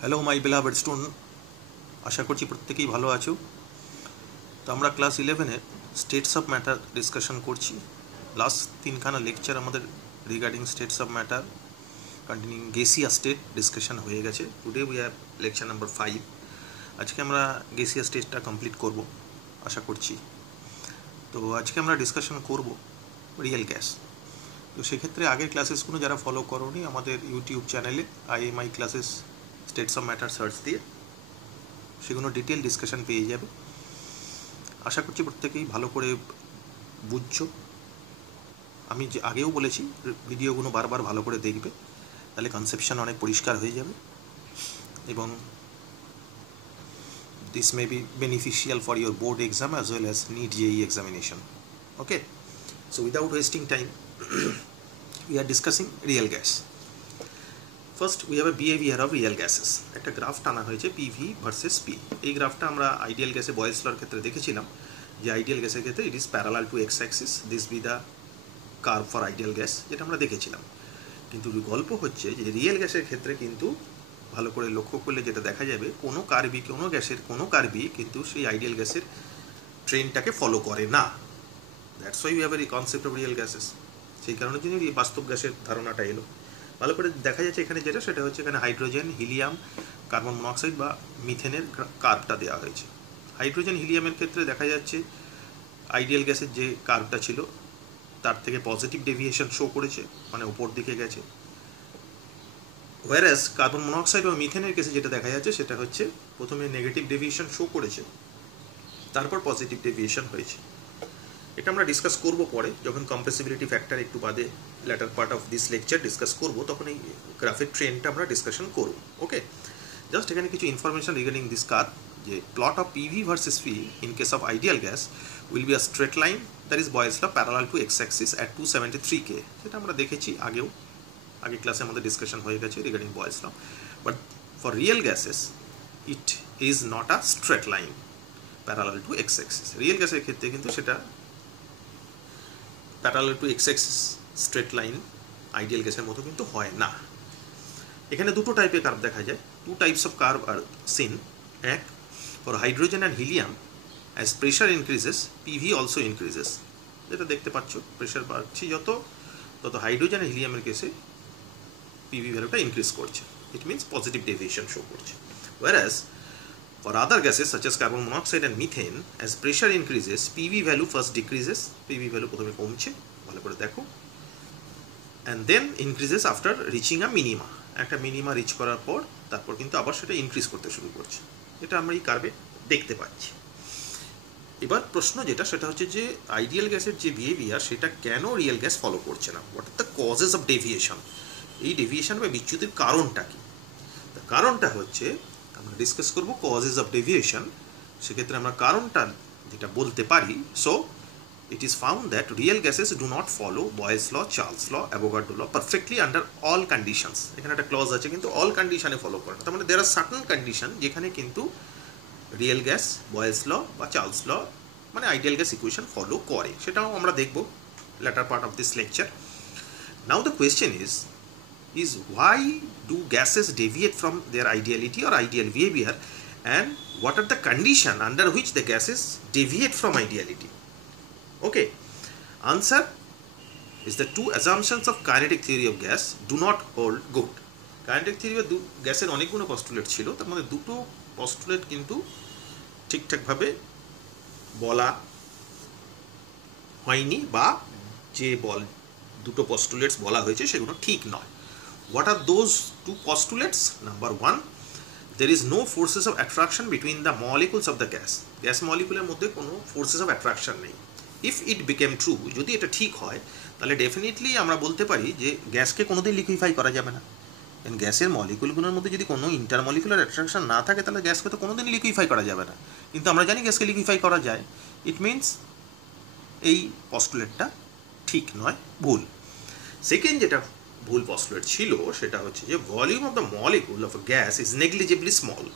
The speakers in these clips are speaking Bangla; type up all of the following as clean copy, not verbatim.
হ্যালো মাই বেলাভেড স্টুডেন্ট, আশা করছি প্রত্যেকেই ভালো আছো। তো আমরা ক্লাস 11-এর স্টেটস অফ ম্যাটার ডিসকাশন করছি। লাস্ট তিনখানা লেকচার আমাদের regarding states of matter continuing gaseous state discussion হয়ে গেছে। Today we have lecture number 5। আজকে আমরা গেসিয়া স্টেটটা কমপ্লিট করব আশা করছি। তো আজকে আমরা ডিসকাশন করব রিয়েল গ্যাস। তো সেক্ষেত্রে আগের ক্লাসেসগুলো যারা ফলো করোনি, আমাদের ইউটিউব চ্যানেলে IMI classes states of matter search দিয়ে সেগুলো ডিটেল ডিসকাশন পেয়ে যাবে। আশা করছি প্রত্যেকেই ভালো করে বুঝছো। আমি যে আগেও বলেছি ভিডিওগুলো বারবার ভালো করে দেখবে, তাহলে কনসেপশন অনেক পরিষ্কার হয়ে যাবে এবং this may be beneficial for your board exam as well as NEET JEE examination. Okay, so without wasting time we are discussing real gas. First we have a behaviour of real gases. একটা গ্রাফ টানা হয়েছে PV ভার্সেস P। এই গ্রাফটা আমরা আইডিয়াল গ্যাসে বয়েলস লর ক্ষেত্রে দেখেছিলাম যে আইডিয়াল গ্যাসের ক্ষেত্রে it is parallel to x Axis, this be the curve for ideal gas, যেটা আমরা দেখেছিলাম। কিন্তু গল্প হচ্ছে যে রিয়েল গ্যাসের ক্ষেত্রে কিন্তু ভালো করে লক্ষ্য করলে যেটা দেখা যাবে, কোনো গ্যাসের কোনো কার্ভই কিন্তু সেই আইডিয়াল গ্যাসের ট্রেনটাকে ফলো করে না। That's why we have A concept of real gases. সেই কারণে জন্য এই বাস্তব গ্যাসের ধারণাটা এলো। ভালো করে দেখা যাচ্ছে এখানে যেটা, সেটা হচ্ছে এখানে হাইড্রোজেন, হিলিয়াম, কার্বন মনোক্সাইড বা মিথেনের কার্ভটা দেওয়া হয়েছে। হাইড্রোজেন হিলিয়ামের ক্ষেত্রে দেখা যাচ্ছে আইডিয়াল গ্যাসের যে কার্ভটা ছিল তার থেকে পজিটিভ ডেভিয়েশন শো করেছে, মানে উপর দিকে গেছে। ওয়ারাস কার্বন মনোক্সাইড বা মিথেনের কেসে যেটা দেখা যাচ্ছে সেটা হচ্ছে প্রথমে নেগেটিভ ডেভিয়েশন শো করেছে, তারপর পজিটিভ ডেভিয়েশন হয়েছে। এটা আমরা ডিসকাস করব পরে, যখন কম্প্রেসিবিলিটি ফ্যাক্টর একটু বাদে latter part of this lecture discuss করব, তখন এই গ্রাফের ট্রেন্ডটা আমরা ডিসকাশন করব। ওকে, জাস্ট এখানে কিছু ইনফরমেশন রিগার্ডিং দিস কার্ভ, যে plot of PV versus P in case of ideal gas will be a straight line that is Boyle's law parallel to x axis at 273 K। সেটা আমরা দেখেছি আগেও, আগে ক্লাসে আমাদের ডিসকাশন হয়ে গেছে regarding Boyle's law. But for real gases it is not a straight line parallel to x axis. Real গ্যাসের ক্ষেত্রে কিন্তু সেটা parallel to x axis straight line ideal গ্যাসের মতো কিন্তু হয় না। এখানে দুটো টাইপের কার্ভ দেখা যায়, two types of curve are seen. এক, for hydrogen and helium as pressure increases PV also increases. যেটা দেখতে পাচ্ছ, প্রেশার বাড়ছে যত, তত হাইড্রোজেন আর হিলিয়ামের কেসে PV ভ্যালুটা ইনক্রিজ করছে। It means positive deviation show করছে। Whereas for other gases such as carbon monoxide and methane, as pressure increases PV value first decreases, PV value প্রথমে কমছে, ভালো করে দেখো, and then increases after reaching a minima। একটা মিনিমা রিচ করার পর তারপর কিন্তু আবার সেটা ইনক্রিজ করতে শুরু করছে। এটা আমরা এই কার্ভে দেখতে পাচ্ছি। এবার প্রশ্ন যেটা, সেটা হচ্ছে যে আইডিয়াল গ্যাসের যে বিহেভিয়ার সেটা কেন রিয়েল গ্যাস ফলো করছে না? What are the causes of deviation? এই ডেভিয়েশন বা বিচ্যুতির কারণটা কি? কারণটা হচ্ছে আমরা ডিসকাস করব কজেস অফ ডেভিয়েশন। সেক্ষেত্রে আমরা কারণটা যেটা বলতে পারি, so it is found that real gases do not follow Boyle's law, Charles law, Avogadro law perfectly under all conditions. এখানে একটা ক্লজ আছে, কিন্তু অল কন্ডিশনে ফলো করে না। তার মানে দেয়ার আর সার্টেন কন্ডিশন যেখানে কিন্তু রিয়েল গ্যাস বয়েলস ল বা চার্লস ল মানে আইডিয়াল গ্যাস ইকুয়েশন ফলো করে। সেটাও আমরা দেখব latter part of this lecture. Now the question is why do gases deviate from their ideality or ideal behavior, and what are the conditions under which the gases deviate from ideality? Okay, answer is the two assumptions of kinetic theory of gas do not hold good. Kinetic theory of গ্যাসের অনেকগুলো পস্টুলেট ছিল, তার মধ্যে দুটো পস্টুলেট কিন্তু ঠিকঠাকভাবে বলা হয়নি, বা যে দুটো পস্টুলেটস বলা হয়েছে সেগুলো ঠিক নয়। What are those two postulates? Number one, there is no forces of attraction between the molecules of the gas. Gas মলিকুলের মধ্যে কোনো ফোর্সেস অফ অ্যাট্রাকশন নেই। ইফ ইট বিকেম ট্রু, যদি এটা ঠিক হয়, তাহলে ডেফিনেটলি আমরা বলতে পারি যে গ্যাসকে কোনোদিন লিকুইফাই করা যাবে না। কারণ গ্যাসের মলিকুলগুলোর মধ্যে যদি কোনো ইন্টারমলিকুলার অ্যাট্রাকশন না থাকে, তাহলে গ্যাসকে তো কোনোদিন লিকুইফাই করা যাবে না। কিন্তু আমরা জানি গ্যাসকে লিকুইফাই করা যায়। ইট মিনস এই পস্টুলেটটা ঠিক নয়, ভুল। সেকেন্ড যেটা ভুল পস্টুলেট ছিল সেটা হচ্ছে যে volume of the molecule of gas is negligibly small.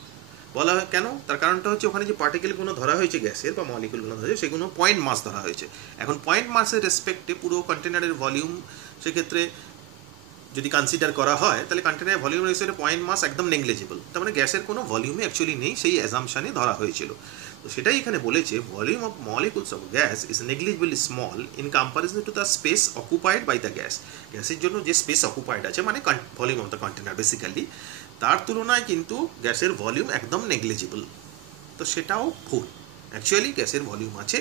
বলা হয় কেন? তার কারণটা হচ্ছে ওখানে যে পার্টিকেলগুলো ধরা হয়েছে গ্যাসের বা মলিকুলগুলো ধরা হয়েছে সেগুলো পয়েন্ট মাস ধরা হয়েছে। এখন পয়েন্ট মাসের রেসপেক্টে পুরো কন্টেনারের ভলিউম সেক্ষেত্রে যদি কনসিডার করা হয় তাহলে কন্টেনারের ভলিউম রেশিওর পয়েন্ট মাস একদম নেগলিজিবল, তার মানে গ্যাসের কোনো ভলিউমে অ্যাকচুয়ালি নেই, সেই অ্যাজাম্পশনে ধরা হয়েছিল। তো সেটাই এখানে বলেছে, volume of molecules of gas is negligibly small in comparison to the space occupied by the gas. গ্যাসের জন্য যে স্পেস অকুপাইড আছে মানে volume of the container basically, তার তুলনায় কিন্তু গ্যাসের ভলিউম একদম নেগলিজিবল। তো সেটাও ভুল, অ্যাকচুয়ালি গ্যাসের ভলিউম আছে,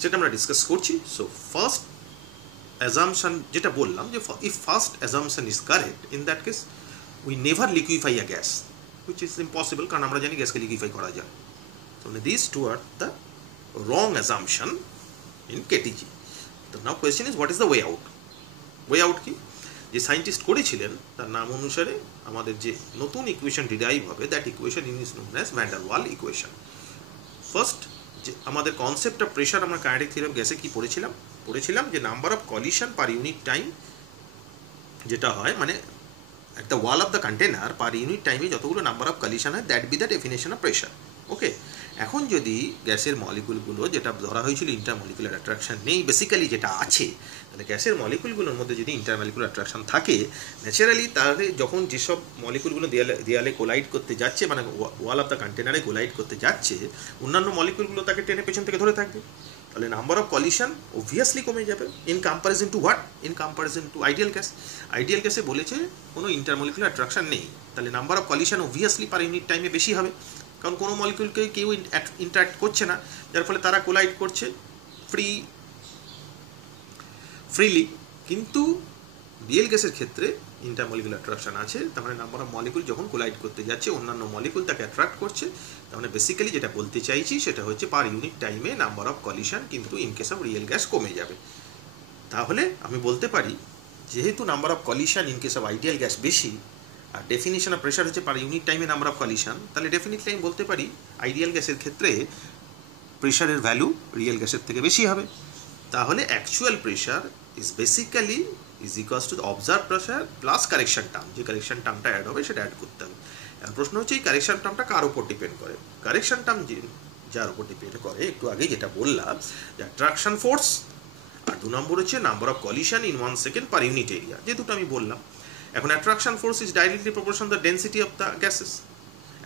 সেটা আমরা ডিসকাস করছি। সো ফার্স্ট অ্যাজাম্পশন যেটা বললাম যে if first assumption is correct, in that case we never liquefy a gas, which is impossible, কারণ আমরা জানি গ্যাসকে লিকুইফাই করা যায়। So these two are the wrong assumption in KTG. So now question is, what is the way out? Way out কি, যে সায়েন্টিস্ট করেছিলেন তার নাম অনুসারে আমাদের যে নতুন ইকুয়েশন ডিরাইভ হবে, that equation is known as van der Waals equation. First যে আমাদের কনসেপ্ট অফ প্রেশার, আমরা কাইনেটিক থিওরি অফ গ্যাসে কি পড়েছিলাম যে number of collision per unit time যেটা হয়, মানে একটা wall of the container per unit টাইমে যতগুলো নাম্বার অফ কলিশন হয়, that be the definition of pressure. Okay, এখন যদি গ্যাসের মলিকুলগুলো যেটা ধরা হয়েছিল ইন্টারমলিকুলার অ্যাট্রাকশন নেই, বেসিক্যালি যেটা আছে, তাহলে গ্যাসের মলিকুলগুলোর মধ্যে যদি ইন্টারমলিকুলার অ্যাট্রাকশন থাকে, ন্যাচারালি তাহলে যখন যেসব মলিকুলগুলো দেয়ালে কোলাইড করতে যাচ্ছে, মানে ওয়াল অফ দ্য কন্টেনারে কোলাইড করতে যাচ্ছে, অন্যান্য মলিকুলগুলো তাকে টেনে পেছন থেকে ধরে থাকবে, তাহলে নাম্বার অফ কলিশন অবভিয়াসলি কমে যাবে। In comparison two what? In comparison two ideal gas. Ideal গ্যাসে বলেছে কোনো ইন্টারমলিকুলার অ্যাট্রাকশন নেই, তাহলে number of collision obviously per unit টাইমে বেশি হবে, কারণ কোনো মলিকুলকে কেউ ইন্টারাক্ট করছে না, যার ফলে তারা কোলাইড করছে ফ্রিলি। কিন্তু রিয়েল গ্যাসের ক্ষেত্রে ইন্টারমলিকুলার অ্যাট্রাকশন আছে, তার মানে নাম্বার অফ মলিকুল যখন কোলাইড করতে যাচ্ছে, অন্যান্য মলিকুল তাকে অ্যাট্রাক্ট করছে, তার মানে বেসিক্যালি যেটা বলতে চাইছি সেটা হচ্ছে পার ইউনিট টাইমে নাম্বার অফ কলিশন কিন্তু in case of real gas কমে যাবে। তাহলে আমি বলতে পারি, যেহেতু number of collision in case of ideal gas বেশি, আর ডেফিনিশন অফ প্রেশার হচ্ছে পার ইউনিট টাইমে নাম্বার অফ কলিশন, তাহলে ডেফিনেটলি আমি বলতে পারি আইডিয়াল গ্যাসের ক্ষেত্রে প্রেশারের ভ্যালু রিয়েল গ্যাসের থেকে বেশি হবে। তাহলে actual pressure is basically is equals to observe pressure plus correction term, যে কারেকশন টার্মটা অ্যাড হবে সেটা অ্যাড করতে হবে। প্রশ্ন হচ্ছে এই কারেকশন টার্মটা কার উপর ডিপেন্ড করে? কারেকশন টার্ম যার উপর ডিপেন্ড করে, একটু আগে যেটা বললাম, যে অ্যাট্রাকশন ফোর্স, আর 2 নম্বর হচ্ছে number of collision in 1 second per unit area, যে দুটো আমি বললাম। এখন attraction force is directly proportional to the density of the gases.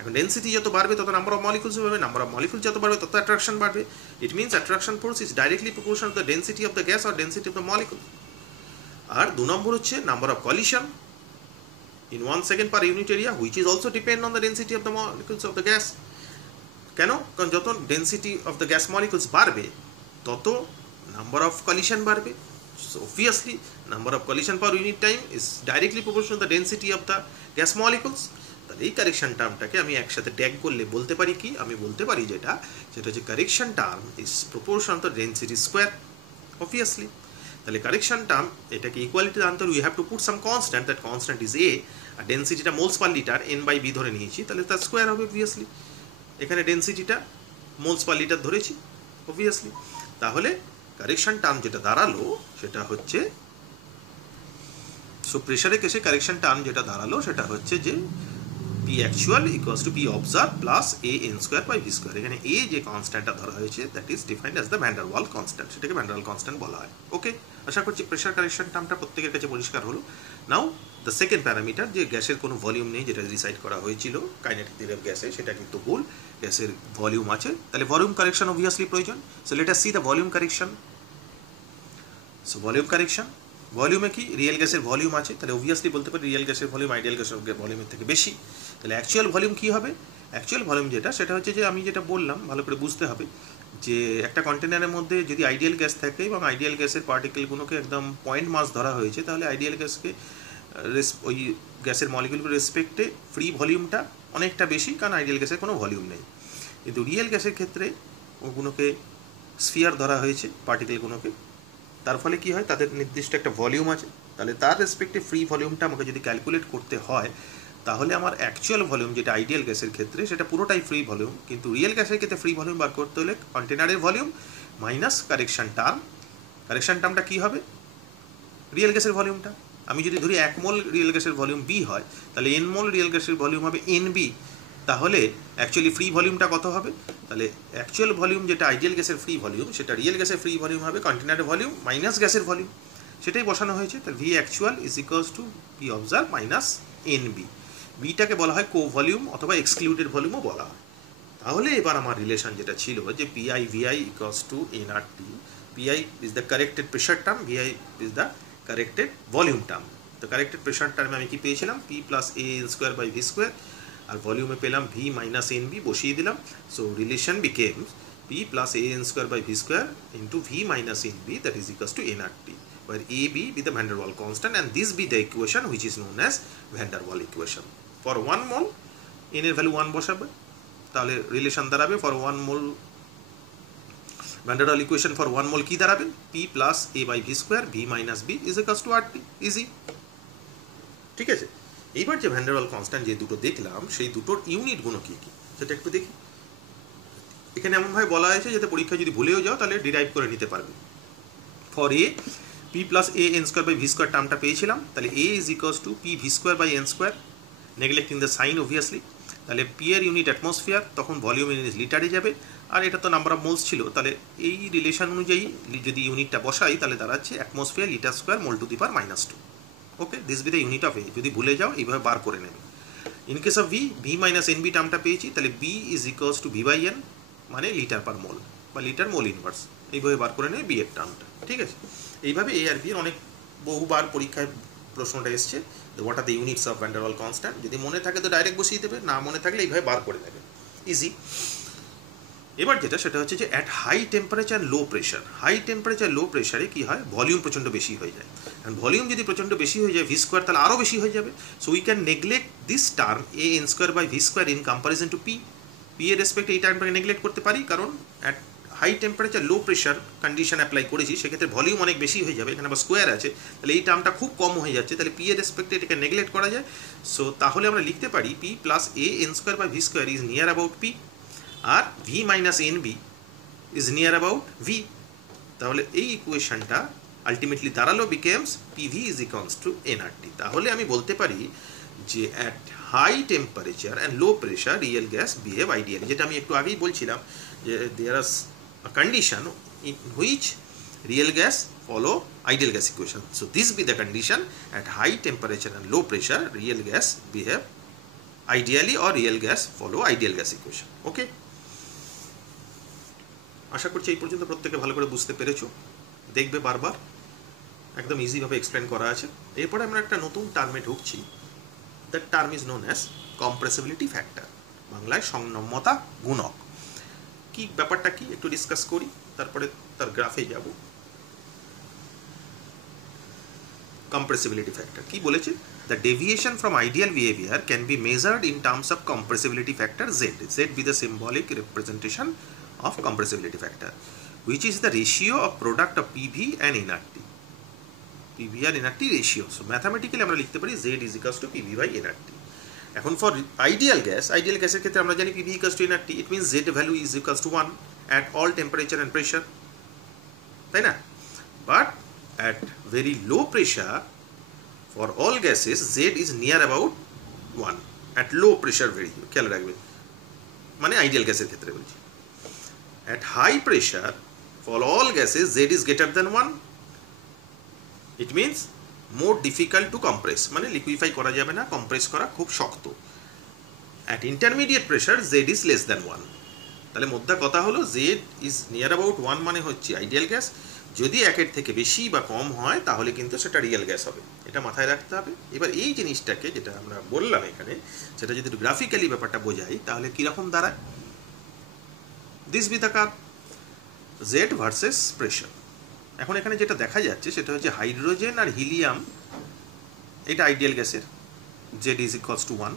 এখন ডেনসিটি যত বাড়বে তত নাম্বার অফ মলিকুলস বাড়বে, নাম্বার অফ মলিকুল যত বাড়বে তত অ্যাট্রাকশন বাড়বে। It means attraction force is directly proportional to the density of the gas or density of the molecule. আর 2 নম্বর হচ্ছে number of collision in 1 second per unit area, which is also depend on the density of the molecules of the gas. কেন? কারণ যত density of the gas molecules বাড়বে তত নাম্বার অফ কলিশন বাড়বে। So obviously number of collision per unit time is directly proportional to the density of the gas molecules. তাহলে এই কারেকশন টার্মটাকে আমি একসাথে ট্যাগ করলে বলতে পারি কি? আমি বলতে পারি সেটা হচ্ছে correction term is proportional to density square, obviously. তাহলে কারেকশন টার্ম এটাকে ইকুয়ালিটি আনতে we have to put some constant, that constant is a, আর ডেনসিটিটা মোলস পার লিটার n/b ধরে নিয়েছি, তাহলে তার স্কোয়ার হবে অবভিয়াসলি। এখানে ডেনসিটিটা মোলস পার লিটার ধরেছি অবভিয়াসলি। তাহলে কারেকশন টার্ম যেটা দাঁড়ালো সেটা হচ্ছে, সো প্রেশারের কেসে কারেকশন টার্ম যেটা দাঁড়ালো সেটা হচ্ছে যে P actual equals to P observe plus A N square by V square. এখানে এ যে কনস্ট্যান্টটা ধরা হয়েছে that is defined as the van der Waal constant, সেটাকে ভ্যান ডার ওয়াল কনস্ট্যান্ট বলা হয়। ওকে, আশা করছি প্রেশার কারেকশন টার্মটা প্রত্যেকের কাছে পরিষ্কার হলো। নাও দ্য সেকেন্ড প্যারামিটার, যে গ্যাসের কোনো ভলিউম নেই যেটা ডিসাইড করা হয়েছিল কাইনেটিক থিওরি অফ গ্যাসে, সেটা কিন্তু ভুল। গ্যাসের ভলিউম আছে, তাহলে ভলিউম কারেকশন অবভিয়াসলি প্রয়োজন। So let us see the volume correction. So volume correction, ভলিউমে কি রিয়েল গ্যাসের ভলিউম আছে, তাহলে অবভিয়াসলি বলতে পারি রিয়েল গ্যাসের ভলিউম আইডিয়াল গ্যাসের ভলিউমের থেকে বেশি। তাহলে অ্যাকচুয়াল ভলিউম কী হবে? অ্যাকচুয়াল ভলিউম যেটা, সেটা হচ্ছে যে আমি যেটা বললাম ভালো করে বুঝতে হবে, যে একটা কন্টেনারের মধ্যে যদি আইডিয়াল গ্যাস থাকে এবং আইডিয়াল গ্যাসের পার্টিকেলগুলোকে একদম পয়েন্ট মাস ধরা হয়েছে, তাহলে আইডিয়াল গ্যাসকে ওই গ্যাসের মলিকুলগুলোর রেসপেক্টে ফ্রি ভলিউমটা অনেকটা বেশি, কারণ আইডিয়াল গ্যাসের কোনো ভলিউম নেই। কিন্তু রিয়েল গ্যাসের ক্ষেত্রে ওগুলোকে স্ফিয়ার ধরা হয়েছে পার্টিকেলগুলোকে, তার ফলে কী হয়, তাদের নির্দিষ্ট একটা ভলিউম আছে, তাহলে তার রেসপেক্টে ফ্রি ভলিউমটা আমাকে যদি ক্যালকুলেট করতে হয়, তাহলে আমার অ্যাকচুয়াল ভলিউম যেটা আইডিয়াল গ্যাসের ক্ষেত্রে সেটা পুরোটাই ফ্রি ভলিউম, কিন্তু রিয়েল গ্যাসের ক্ষেত্রে ফ্রি ভলিউম বার করতে হলে কন্টেনারের volume minus correction term. Correction টার্মটা কী হবে? রিয়েল গ্যাসের ভলিউমটা। আমি যদি ধরি 1 মোল রিয়েল গ্যাসের ভলিউম বি হয়, তাহলে n মোল রিয়েল গ্যাসের ভলিউম হবে NB। তাহলে অ্যাকচুয়ালি ফ্রি ভলিউমটা কত হবে? তাহলে অ্যাকচুয়াল ভলিউম যেটা আইডিয়াল গ্যাসের ফ্রি ভলিউম, সেটা রিয়েল গ্যাসের ফ্রি ভলিউম হবে কন্টেনারের ভলিউম মাইনাস গ্যাসের ভলিউম। সেটাই বসানো হয়েছে। তাহলে V actual is equals to V observe minus N B. বিটাকে বলা হয় কো ভলিউম অথবা এক্সক্লুডেড ভলিউমও বলা হয়। তাহলে এবার আমার রিলেশন যেটা ছিল যে PI VI equals to NRT, PI is the corrected pressure term, VI is the corrected volume term. তো কারেক্টেড প্রেশার টার্মে আমি কি পেয়েছিলাম, P plus A N square by V square, আর ভলিউমে পেলাম ভি মাইনাস এন বি, বসিয়ে দিলাম। So relation became P plus A N square by V square into V minus N B, that is equals to NRT, where A B be the van der Waal constant and this be the equation which is known as van der Waal equation. For 1 mole n এর ভ্যালু 1 বসাবে, তাহলে রিলেশন দাঁড়াবে for 1 mole van der Waal equation for 1 mole কি দাঁড়াবে, p plus a by V square V minus B is equals to RT, easy. ঠিক আছে, এইবার যে van der Waal কনস্ট্যান্ট যে দুটো দেখলাম সেই দুটোর ইউনিট গুণ কি কি সেটা একটু দেখি। এখানে এমনভাবে বলা হয়েছে যাতে পরীক্ষায় যদি ভুলেও যাও তাহলে ডিরাইভ করে নিতে পারবে। For A P plus A N square by V square টার্মটা পেয়েছিলাম, তাহলে A is equals to P V square by N square, neglecting the sign obviously. তাহলে পি এর ইউনিট অ্যাটমসফিয়ার, তখন ভলিউম ইউনিট লিটারে যাবে, আর এটা তো নাম্বার অফ মোলস ছিল, তাহলে এই রিলেশন অনুযায়ী যদি ইউনিটটা বসাই তাহলে দাঁড়াচ্ছে atmosphere litre square mole to the power -2। Okay, this be the unit of A. যদি ভুলে যাও এইভাবে বার করে নেবে। In case of V, V minus N B টার্মটা পেয়েছি, তাহলে B is equals to V by N, মানে লিটার পার মোল বা লিটার মোল ইনভার্স, এইভাবে বার করে নেবে বি এর টার্মটা। ঠিক আছে, এইভাবে এ আর বি এর অনেক বহুবার পরীক্ষায় প্রশ্নটা এসছে, what are the units of van der Waal constant. যদি মনে থাকে তো ডাইরেক্ট বসিয়ে দেবে, না মনে থাকলে এইভাবে বার করে নেবে, ইজি। এবার যেটা সেটা হচ্ছে যে at high temperature low pressure, high temperature low প্রেশারে কী হয়, ভলিউম প্রচণ্ড বেশি হয়ে যায়। অ্যান্ড ভলিউম যদি প্রচণ্ড বেশি হয়ে যায় ভি স্কোয়ার, তাহলে আরও বেশি হয়ে যাবে। So we can neglect this term A N square by V square in comparison to P. P এর রেসপেক্টে এই টার্মটাকে নেগলেক্ট করতে পারি, কারণ at high temperature low pressure condition apply করেছি, সেক্ষেত্রে ভলিউম অনেক বেশি হয়ে যাবে, এখানে আবার স্কোয়ার আছে, তাহলে এই টার্মটা খুব কম হয়ে যাচ্ছে, তাহলে পি এর রেসপেক্টে এটাকে নেগলেক্ট করা যায়। সো তাহলে আমরা লিখতে পারি P plus A N square by V square is near about P, আর V minus N B is near about V. তাহলে এই ইকুয়েশনটা আলটিমেটলি দাঁড়ালো becomes PV is equals to NRT. তাহলে আমি বলতে পারি যে at high temperature and low pressure real gas behave ideally, যেটা আমি একটু আগেই বলছিলাম যে দেয়ার আর a condition in which real gas follow ideal gas equation. So this be the condition at high temperature and low pressure real gas behave ideally or real gas follow ideal gas equation. Okay, আশা করছি এই পর্যন্ত প্রত্যেকে ভালো করে বুঝতে পেরেছো। দেখবে বারবার একদম ইজিভাবে এক্সপ্লেন করা আছে। এরপরে আমরা একটা নতুন টার্মে ঢুকছি, that term is known as compressibility factor, বাংলায় সংনম্যতা গুণক। কি ব্যাপারটা কি একটু ডিসকাস করি, তারপরে তার গ্রাফে যাব। কম্প্রেসিবিলিটি ফ্যাক্টর কি বলেছে, the deviation from ideal behaviour can be measured in terms of compressibility factor Z, Z be the symbolic representation of compressibility factor, which is the ratio of product of PV and NRT, PV আর এনআরটি রেশিও। সো ম্যাথামেটিক্যালি আমরা লিখতে পারি Z is equals to PV by NRT. এখন ফর আইডিয়াল গ্যাসের ক্ষেত্রে আমরা জানি PV equals to NRT, it means Z value is equals to 1 at all temperature and pressure, তাই না? But at very low pressure for all gases Z is near about 1 at low pressure, very খেয়াল রাখবে, মানে আইডিয়াল গ্যাসের ক্ষেত্রে বলছি। At high pressure for all gases Z is greater than 1, it means more difficult to compress, মানে লিকুইফাই করা যাবে না, কম্প্রেস করা খুব শক্ত। At intermediate pressure Z is less than 1, তাহলে মোদ্দা কথা হলো জেড ইজ নিয়ার অ্যাবাউট 1 মানে হচ্ছে আইডিয়াল গ্যাস, যদি একের থেকে বেশি বা কম হয় তাহলে কিন্তু সেটা রিয়েল গ্যাস হবে, এটা মাথায় রাখতে হবে। এবার এই জিনিসটাকে যেটা আমরা বললাম এখানে, সেটা যদি গ্রাফিক্যালি ব্যাপারটা বোঝাই তাহলে কীরকম দাঁড়ায়, this be the curve Z versus pressure. এখন এখানে যেটা দেখা যাচ্ছে সেটা হচ্ছে হাইড্রোজেন আর হিলিয়াম, এটা আইডিয়াল গ্যাসের, জেড ইজ ইকুয়ালস টু 1,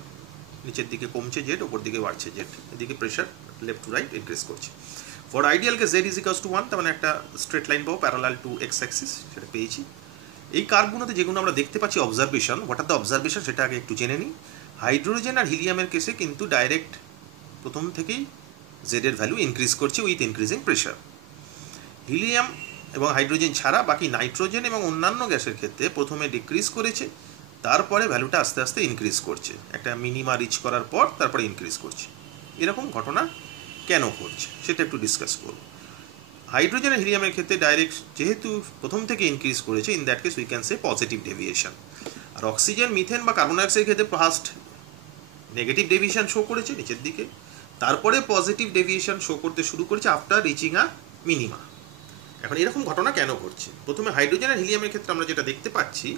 নিচের দিকে কমছে জেড, ওপর দিকে বাড়ছে জেড, এদিকে pressure left to right increase করছে। For ideal gas Z is equals to 1, তার মানে একটা স্ট্রেট লাইন পাবো প্যারালাল টু এক্স অ্যাক্সিস, সেটা পেয়েছি। এই কার্ভগুলোতে যেগুলো আমরা দেখতে পাচ্ছি observation, what are the observation সেটা আগে একটু জেনে নিই। হাইড্রোজেন আর হিলিয়ামের কেসে কিন্তু ডাইরেক্ট প্রথম থেকেই জেডের ভ্যালু ইনক্রিজ করছে উইথ ইনক্রিজিং প্রেশার। হিলিয়াম এবং হাইড্রোজেন ছাড়া বাকি নাইট্রোজেন এবং অন্যান্য গ্যাসের ক্ষেত্রে প্রথমে ডিক্রিজ করেছে, তারপরে ভ্যালুটা আস্তে আস্তে ইনক্রিজ করছে, একটা মিনিমা রিচ করার পর তারপরে ইনক্রিজ করছে। এরকম ঘটনা কেন ঘটছে সেটা একটু ডিসকাস করব। হাইড্রোজেন আর হিলিয়ামের ক্ষেত্রে ডাইরেক্ট যেহেতু প্রথম থেকে ইনক্রিজ করেছে, in that case we can say positive deviation. আর অক্সিজেন, মিথেন বা কার্বন ডাইঅক্সাইডের ক্ষেত্রে ফার্স্ট নেগেটিভ ডেভিয়েশন শো করেছে নিচের দিকে, তারপরে পজিটিভ ডেভিয়েশন শো করতে শুরু করেছে আফটার রিচিং আ মিনিমা। এখন এরকম ঘটনা কেন ঘটছে? প্রথমে হাইড্রোজেন আর হিলিয়ামের ক্ষেত্রে আমরা যেটা দেখতে পাচ্ছি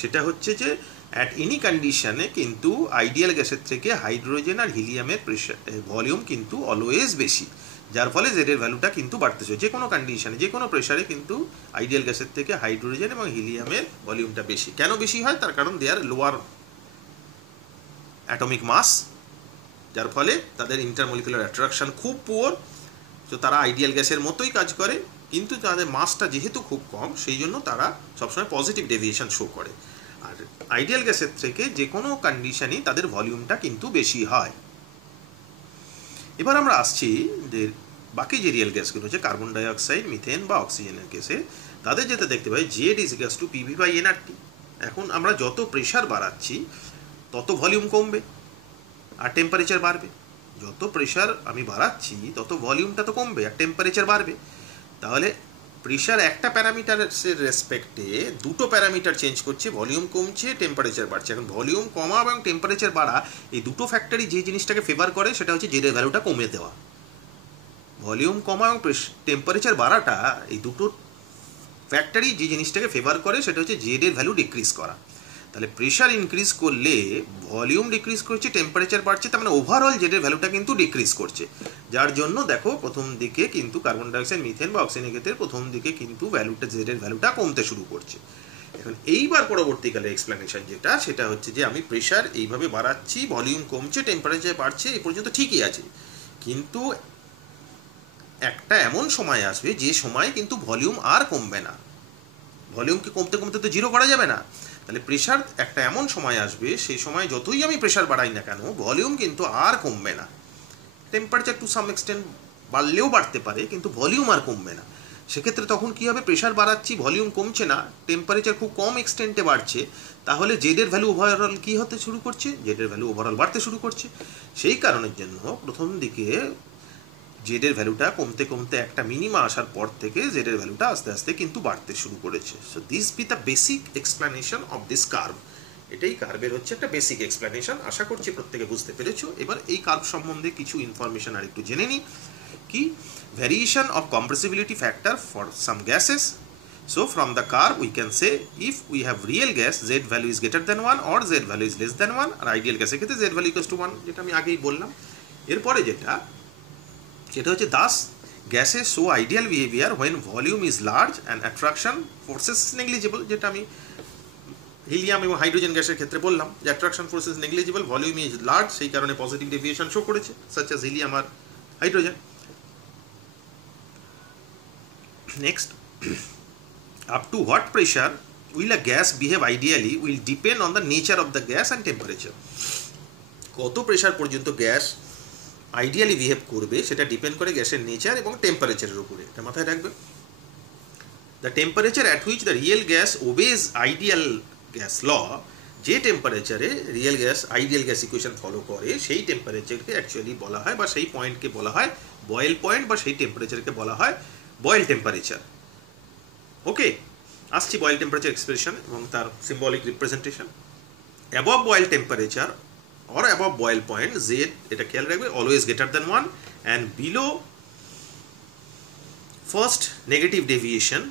সেটা হচ্ছে যে অ্যাট এনি কন্ডিশনে কিন্তু আইডিয়াল গ্যাসের থেকে হাইড্রোজেন আর হিলিয়ামের প্রেশার ভলিউম কিন্তু অলওয়েজ বেশি, যার ফলে জেডের ভ্যালুটা কিন্তু বাড়তেছে। যে কোনো কন্ডিশনে, যে কোনো প্রেশারে কিন্তু আইডিয়াল গ্যাসের থেকে হাইড্রোজেন এবং হিলিয়ামের ভলিউমটা বেশি। কেন বেশি হয়? তার কারণ দে আর লোয়ার অ্যাটমিক মাস, যার ফলে তাদের ইন্টারমলিকুলার অ্যাট্রাকশন খুব পুয়ার। তো তারা আইডিয়াল গ্যাসের মতোই কাজ করে, কিন্তু তাদের মাসটা যেহেতু খুব কম সেই জন্য তারা সবসময় পজিটিভ ডেভিয়েশন শো করে। আর আইডিয়াল গ্যাসের থেকে যে কোনো কন্ডিশনই তাদের ভলিউমটা কিন্তু বেশি হয়। এবার আমরা আসছি যে বাকি যে রিয়েল গ্যাসগুলো হচ্ছে কার্বন ডাইঅক্সাইড, মিথেন বা অক্সিজেনের কেসে তাদের যেটা দেখতে পাই Z is equals to PV by NRT. এখন আমরা যত প্রেশার বাড়াচ্ছি তত ভলিউম কমবে আর টেম্পারেচার বাড়বে। যত প্রেশার আমি বাড়াচ্ছি তত ভলিউমটা তো কমবে আর টেম্পারেচার বাড়বে। তাহলে প্রেশার একটা প্যারামিটারের রেসপেক্টে দুটো প্যারামিটার চেঞ্জ করছে, ভলিউম কমছে, টেম্পারেচার বাড়ছে। এখন ভলিউম কমা এবং টেম্পারেচার বাড়া এই দুটো ফ্যাক্টরই যে জিনিসটাকে ফেভার করে সেটা হচ্ছে জেডের ভ্যালুটা কমে দেওয়া। ভলিউম কমা এবং টেম্পারেচার বাড়াটা এই দুটো ফ্যাক্টরই যে জিনিসটাকে ফেভার করে সেটা হচ্ছে জেডের ভ্যালু ডিক্রিজ করা। তাহলে প্রেশার ইনক্রিজ করলে ভলিউম ডিক্রিজ করছে, টেম্পারেচার বাড়ছে, তার মানে ওভারঅল জেডের ভ্যালুটা কিন্তু ডিক্রিজ করছে। যার জন্য দেখো প্রথম দিকে কিন্তু কার্বন ডাইঅক্সাইড, মিথেন বা অক্সিজেনের ক্ষেত্রে প্রথম দিকে কিন্তু ভ্যালুটা জেডের ভ্যালুটা কমতে শুরু করছে। এখন এইবার পরবর্তীকালে এক্সপ্লেনেশন যেটা সেটা হচ্ছে যে আমি প্রেশার এইভাবে বাড়াচ্ছি, ভলিউম কমছে, টেম্পারেচার বাড়ছে, এই পর্যন্ত ঠিকই আছে, কিন্তু একটা এমন সময় আসবে যে সময় কিন্তু ভলিউম আর কমবে না। ভলিউমকে কমতে কমতে তো জিরো করা যাবে না। তাহলে প্রেশার একটা এমন সময় আসবে সেই সময় যতই আমি প্রেশার বাড়াই না কেন ভলিউম কিন্তু আর কমবে না। টেম্পারেচার টু সাম এক্সটেন্ট বাড়লেও বাড়তে পারে কিন্তু ভলিউম আর কমবে না। সেক্ষেত্রে তখন কী হবে? প্রেশার বাড়াচ্ছি, ভলিউম কমছে না, টেম্পারেচার খুব কম এক্সটেন্টে বাড়ছে, তাহলে জেডের ভ্যালু ওভারঅল কী হতে শুরু করছে? জেডের ভ্যালু ওভারঅল বাড়তে শুরু করছে। সেই কারণের জন্য প্রথম দিকে জেডের ভ্যালুটা কমতে কমতে একটা মিনিমা আসার পর থেকে জেডের ভ্যালুটা আস্তে আস্তে কিন্তু বাড়তে শুরু করেছে। So this be the basic explanation of this curve. এটাই কার্ভের হচ্ছে একটা বেসিক এক্সপ্লেনেশন। আশা করছি প্রত্যেকে বুঝতে পেরেছো। এবার এই কার্ভ সম্বন্ধে কিছু ইনফরমেশন আর একটু জেনে নিই। কি? Variation of compressibility factor for some gases. So from the curve we can say if we have real gas Z value is greater than 1 or Z value is less than 1, আর আইডিয়াল গ্যাসের ক্ষেত্রে জেড ভ্যালু ইকুয়ালস টু 1, যেটা আমি আগেই বললাম। এরপরে যেটা হচ্ছে thus gases show ideal behaviour when volume is large and attraction forces negligible, যেটা আমি হিলিয়াম এবং হাইড্রোজেন গ্যাসের ক্ষেত্রে বললাম যে attraction forces negligible, volume is large, সেই কারণে পজিটিভ ডেভিয়েশন শো করেছে সাচ অ্যাজ হিলিয়াম আর hydrogen. Next, up to what pressure will a gas behave ideally will depend on the nature of the gas and temperature. কত প্রেশার পর্যন্ত গ্যাস আইডিয়ালি বিহেভ করবে সেটা ডিপেন্ড করে গ্যাসের নেচার এবং টেম্পারেচারের উপরে। এটা মাথায় রাখবে। The temperature at which the real gas obeys ideal gas law, যে টেম্পারেচারে real gas ideal gas equation follow করে সেই টেম্পারেচারকে অ্যাকচুয়ালি বলা হয় বা সেই পয়েন্টকে বলা হয় বয়েল পয়েন্ট, বা সেই টেম্পারেচারকে বলা হয় বয়েল টেম্পারেচার। ওকে, আসছি বয়েল টেম্পারেচার এক্সপ্রেশন এবং তার symbolic representation. Above Boyle temperature or above boil point z, এটা খেয়াল রাখবে, always greater than 1, and below first negative deviation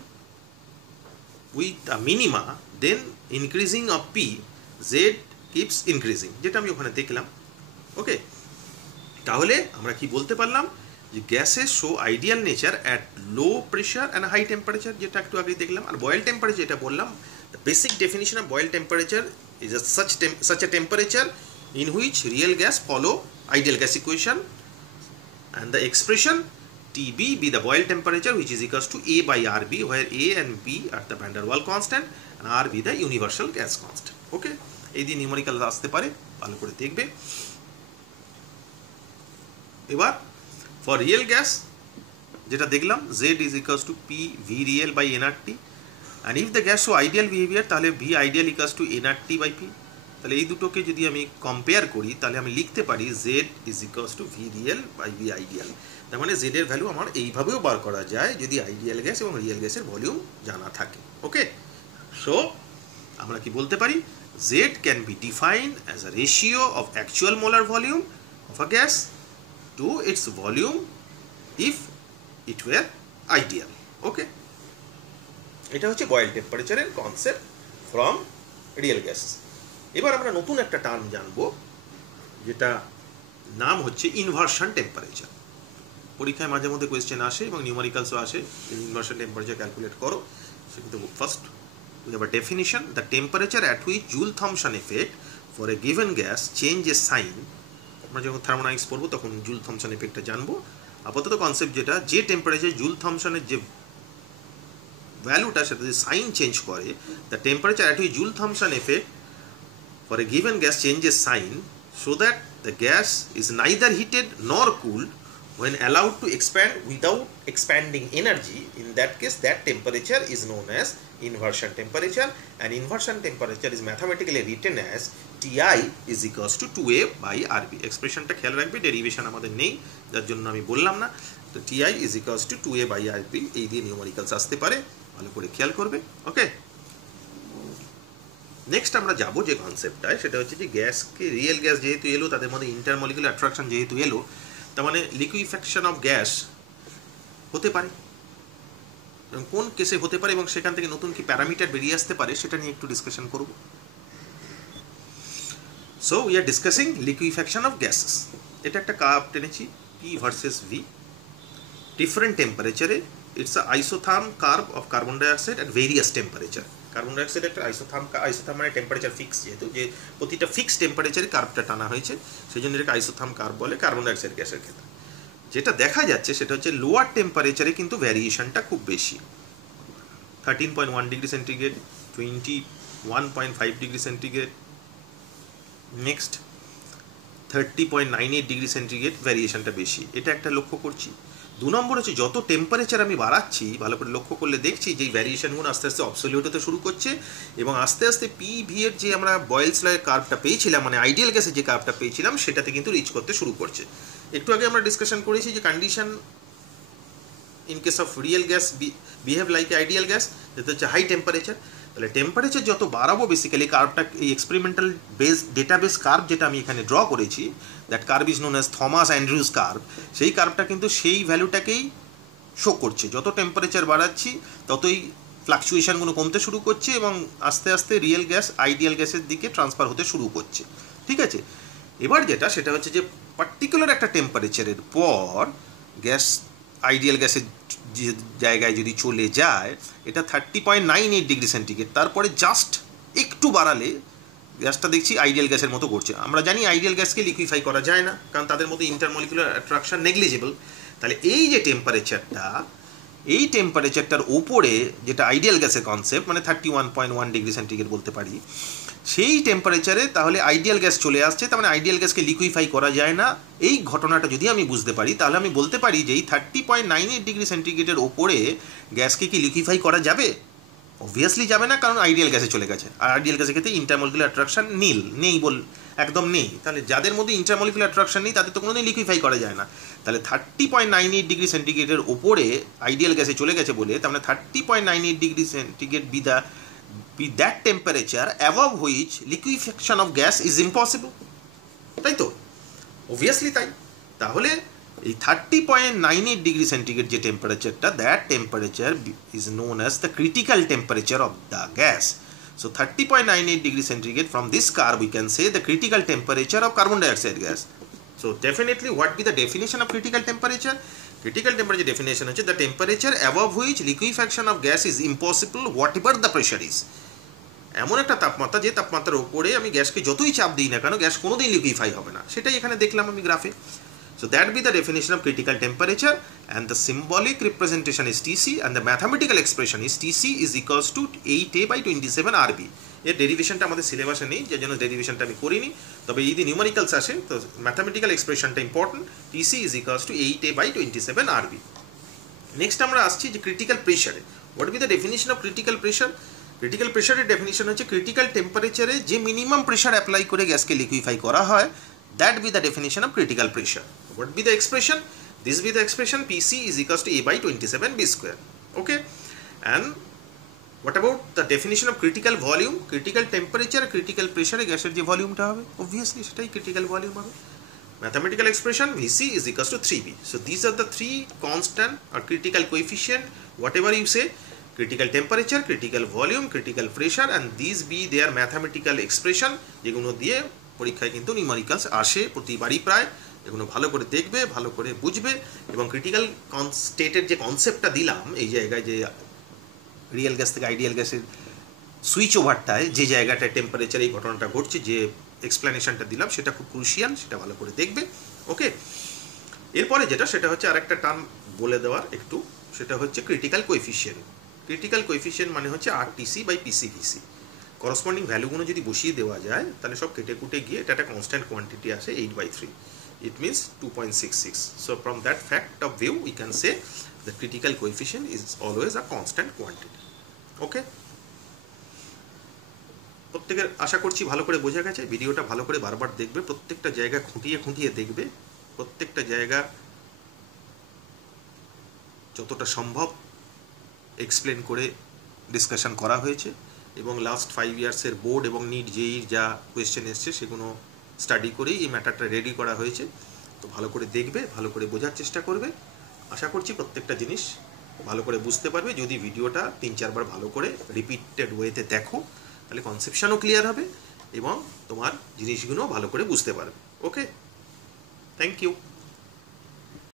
with a minima, then increasing of p, z keeps increasing, যেটা আমি ওখানে দেখলাম। ওকে, তাহলে আমরা কি বলতে পারলাম যে gases show ideal nature at low pressure and high temperature, যেটা একটু আগেই দেখলাম। আর বয়েল টেম্পারেচার যেটা বললাম, the basic definition of Boyle temperature is such a temperature in which real gas follow ideal gas equation, and the expression Tb be the boil temperature which is equals to A by Rb, where A and B are the van der Waals constant and R be the universal gas constant. Okay, এই দিয়ে নিউমেরিক্যাল আসতে পারে, ভালো করে দেখবে। এবার ফর রিয়েল গ্যাস যেটা দেখলাম Z is equals to P V real by nRT, and if the gas show ideal behavior তাহলে V ideal equals to nRT by P, তাহলে এই দুটোকে যদি আমি কম্পেয়ার করি তাহলে আমি লিখতে পারি Z is equals to V real by V ideal. তার মানে জেড এর ভ্যালু আমার এইভাবেও বার করা যায় যদি আইডিয়াল গ্যাস এবং রিয়েল গ্যাসের ভলিউম জানা থাকে। ওকে, সো আমরা কি বলতে পারি, Z can be defined as a ratio of actual molar volume of a gas to its volume if it were ideal. Okay, এটা হচ্ছে বয়েল টেম্পারেচারের কনসেপ্ট ফ্রম রিয়েল গ্যাস। এবার আমরা নতুন একটা টার্ম জানবো যেটা নাম হচ্ছে ইনভার্সন টেম্পারেচার। পরীক্ষায় মাঝে মধ্যে কোয়েশ্চেন আসে এবং নিউমারিক্যালসও আসে, ইনভার্সন টেম্পারেচার ক্যালকুলেট করো। সেক্ষেত্রে first we have a definition: the temperature at which Joule-Thomson effect for a given gas changes sign. আমরা যখন থার্মোডাইনামিক্স পড়বো তখন জুল থমসন এফেক্টটা জানবো। আপাতত কনসেপ্ট যেটা, যে টেম্পারেচার জুল থমসনের যে ভ্যালুটা সেটা যদি সাইন চেঞ্জ করে, the temperature at which Joule Thomson effect for a given gas changes sign so that the gas is neither heated nor cooled when allowed to expand without expanding energy. In that case, that temperature is known as inversion temperature, and inversion temperature is mathematically written as Ti is equals to 2A by RB. এক্সপ্রেশনটা খেয়াল রাখবে, ডেরিভেশন আমাদের নেই যার জন্য আমি বললাম না। তো Ti is equals to 2A by RB, এই দিয়ে নিউমারিক্যালস আসতে পারে, ভালো করে খেয়াল করবে। ওকে, নেক্সট আমরা যাব যে কনসেপ্টটায়, সেটা হচ্ছে যে গ্যাসকে, রিয়েল গ্যাস যেহেতু এলো, তাদের মধ্যে ইন্টারমলিকুলার অ্যাট্রাকশন যেহেতু এলো, তার মানে লিকুইফ্যাকশন অফ গ্যাস হতে পারে, এবং কোন কেসে হতে পারে এবং সেখান থেকে নতুন কি প্যারামিটার বেরিয়ে আসতে পারে সেটা নিয়ে একটু ডিসকাশন করব। So we are discussing liquefaction of gases. এটা একটা কার্ভ টেনেছি, পি ভার্সেস ভি, ডিফারেন্ট টেম্পারেচারে। It's a isotherm curve of carbon dioxide at various temperature. Carbon dioxide একটা আইসোথার্ম মানে টেম্পারেচার ফিক্স, যেহেতু যে প্রতিটা ফিক্সড টেম্পারেচারে কার্ভটা টানা হয়েছে, সেই জন্য এটাকে আইসোথার্ম কার্ভ বলে কার্বন ডাইঅক্সাইড গ্যাসের ক্ষেত্রে। যেটা দেখা যাচ্ছে সেটা হচ্ছে লোয়ার টেম্পারেচারে কিন্তু ভ্যারিয়েশনটা খুব বেশি, 13.1 degree centigrade, 21.5 degree centigrade, next 30.98 degree centigrade, ভ্যারিয়েশনটা বেশি, এটা একটা লক্ষ্য করছি। 2 নম্বর হচ্ছে যত টেম্পারেচার আমি বাড়াচ্ছি, ভালো করে লক্ষ্য করলে দেখছি যে এই ভ্যারিয়েশনগুলো আস্তে আস্তে অবসলিউট হতে শুরু করছে, এবং আস্তে আস্তে PV এর যে আমরা বয়েলস লয়ের কার্ভটা পেয়েছিলাম, মানে আইডিয়াল গ্যাসের যে কার্ভটা পেয়েছিলাম, সেটাতে কিন্তু রিচ করতে শুরু করছে। একটু আগে আমরা ডিসকাশন করেছি যে condition in case of real gas behave like ideal gas, যেটা হচ্ছে হাই টেম্পারেচার। তাহলে টেম্পারেচার যত বাড়াবো, বেসিক্যালি কার্ভটা, এই এক্সপেরিমেন্টাল বেস ডেটাবেস কার্ভ যেটা আমি এখানে ড্র করেছি, that curve is known as Thomas Andrews curve, সেই কার্ভটা কিন্তু সেই ভ্যালুটাকেই শো করছে। যত টেম্পারেচার বাড়াচ্ছি ততই ফ্লাকচুয়েশনগুলো কমতে শুরু করছে এবং আস্তে আস্তে রিয়েল গ্যাস আইডিয়াল গ্যাসের দিকে ট্রান্সফার হতে শুরু করছে। ঠিক আছে, এবার যেটা সেটা হচ্ছে যে পার্টিকুলার একটা টেম্পারেচারের পর গ্যাস আইডিয়াল গ্যাসের যে জায়গায় যদি চলে যায়, এটা 30.98 ডিগ্রি সেন্টিগ্রেড, তারপরে জাস্ট একটু বাড়ালে গ্যাসটা দেখছি আইডিয়াল গ্যাসের মতো করছে। আমরা জানি আইডিয়াল গ্যাসকে লিকুইফাই করা যায় না, কারণ তাদের মধ্যে ইন্টারমলিকুলার অ্যাট্রাকশন নেগলিজেবল। তাহলে এই যে টেম্পারেচারটা, এই টেম্পারেচারটার ওপরে যেটা আইডিয়াল গ্যাসের কনসেপ্ট, মানে 31.1 ডিগ্রি সেন্টিগ্রেড বলতে পারি, সেই টেম্পারেচারে তাহলে আইডিয়াল গ্যাস চলে আসছে, তার মানে আইডিয়াল গ্যাসকে লিকুইফাই করা যায় না। এই ঘটনাটা যদি আমি বুঝতে পারি, তাহলে আমি বলতে পারি যে এই 30.98 ডিগ্রি সেন্টিগ্রেডের ওপরে গ্যাসকে কি লিকুইফাই করা যাবে? অবভিয়াসলি যাবে না, কারণ আইডিয়াল গ্যাসে চলে গেছে। আর আইডিয়াল গ্যাসের ক্ষেত্রে ইন্টারমলিকুলার অ্যাট্রাকশন নেই একদম নেই। তাহলে যাদের মধ্যে ইন্টারমলিকুলার অ্যাট্রাকশন নেই তাদের তো কোনোদিন লিকুইফাই করা যায় না। তাহলে 30.98 ডিগ্রি সেন্টিগ্রেডের ওপরে আইডিয়াল গ্যাসে চলে গেছে বলে, তার মানে 30.98 degree centigrade be that temperature above which liquefaction of gas is impossible, তাই তো? অবভিয়াসলি তাই। তাহলে এই 30.98 ডিগ্রি সেন্টিগ্রেড যে টেম্পারেচারটা, that temperature is known as the critical temperature of the gas. So 30.98 degree centigrade, from this curve we can say the critical temperature of carbon dioxide gas. So definitely what be the definition of critical temperature? Critical temperature definition is the temperature above which liquefaction of gas is impossible whatever the pressure is. এমন একটা তাপমাত্রা, যে তাপমাত্রার উপরে আমি গ্যাসকে যতই চাপ দিই না কেন গ্যাস কোনোদিন লিকুইফাই হবে না, সেটাই এখানে দেখলাম আমি গ্রাফে। So that be the definition of critical temperature, and the symbolic representation is Tc, and the mathematical expression is Tc is equals to 8A by 27 RB. এর ডেরিভেশনটা আমাদের সিলেবাসে নেই, যার জন্য ডেরিভেশনটা আমি করিনি। তবে এই যে নিউমারিক্যালস আসে, তো ম্যাথামেটিক্যাল এক্সপ্রেশনটা important. Tc is equals to 8A by 27 RB. Next আমরা আসছি যে ক্রিটিক্যাল প্রেশারে। What be the definition of critical pressure? Critical প্রেশারের ডেফিনিশন হচ্ছে ক্রিটিক্যাল টেম্পারেচারে যে মিনিমাম প্রেশার অ্যাপ্লাই করে গ্যাসকে লিকুইফাই করা হয়, that be the definition of critical pressure. What be the expression? This be the expression PC is equals to A/27 B square. Okay, and what about the definition of critical volume? Critical temperature, critical pressure গ্যাসের যে ভলিউমটা হবে, obviously সেটাই ক্রিটিক্যাল ভলিউম হবে। Mathematical expression Vc is equals to 3B. So these are the three constant or critical coefficient, whatever you say, critical temperature, critical volume, critical pressure, and these be their mathematical expression, যেগুলো দিয়ে পরীক্ষায় কিন্তু নিউমেরিক্যালস আসে প্রতিবারই প্রায়। এগুলো ভালো করে দেখবে, ভালো করে বুঝবে, এবং ক্রিটিক্যাল স্টেটের যে কনসেপ্টটা দিলাম এই জায়গায়, যে রিয়েল গ্যাস থেকে আইডিয়াল গ্যাসের সুইচ ওভারটায় যে জায়গাটায় টেম্পারেচার এই ঘটনাটা ঘটছে, যে এক্সপ্লেনেশনটা দিলাম সেটা খুব ক্রুশিয়াল, সেটা ভালো করে দেখবে। ওকে, এরপরে যেটা সেটা হচ্ছে আরেকটা টার্ম বলে দেওয়ার একটু, সেটা হচ্ছে ক্রিটিক্যাল কোএফিসিয়েন্ট। ক্রিটিক্যাল কোএফিসিয়েন্ট মানে হচ্ছে RTC/PCVC। করসপন্ডিং ভ্যালুগুলো যদি বসিয়ে দেওয়া যায় তাহলে সব কেটে কুটে গিয়ে এটা একটা কনস্ট্যান্ট কোয়ান্টিটি আসে 8/3, it means 2.66। So from that fact of view we can say the critical coefficient is always a constant quantity. Okay, প্রত্যেকের আশা করছি ভালো করে বোঝা গেছে। ভিডিওটা ভালো করে বারবার দেখবে, প্রত্যেকটা জায়গা খুঁটিয়ে খুঁটিয়ে দেখবে, প্রত্যেকটা জায়গা যতটা সম্ভব এক্সপ্লেন করে ডিসকাশন করা হয়েছে, এবং লাস্ট 5 ইয়ার্সের বোর্ড এবং নিট জেইর যা কোয়েশ্চেন এসছে সেগুলো স্টাডি করেই এই ম্যাটারটা রেডি করা হয়েছে। তো ভালো করে দেখবে, ভালো করে বোঝার চেষ্টা করবে। আশা করছি প্রত্যেকটা জিনিস ভালো করে বুঝতে পারবে। যদি ভিডিওটা 3-4 বার ভালো করে রিপিটেড ওয়েতে দেখো তাহলে কনসেপশনও ক্লিয়ার হবে এবং তোমার জিনিসগুলো ভালো করে বুঝতে পারবে। ওকে, থ্যাংক ইউ।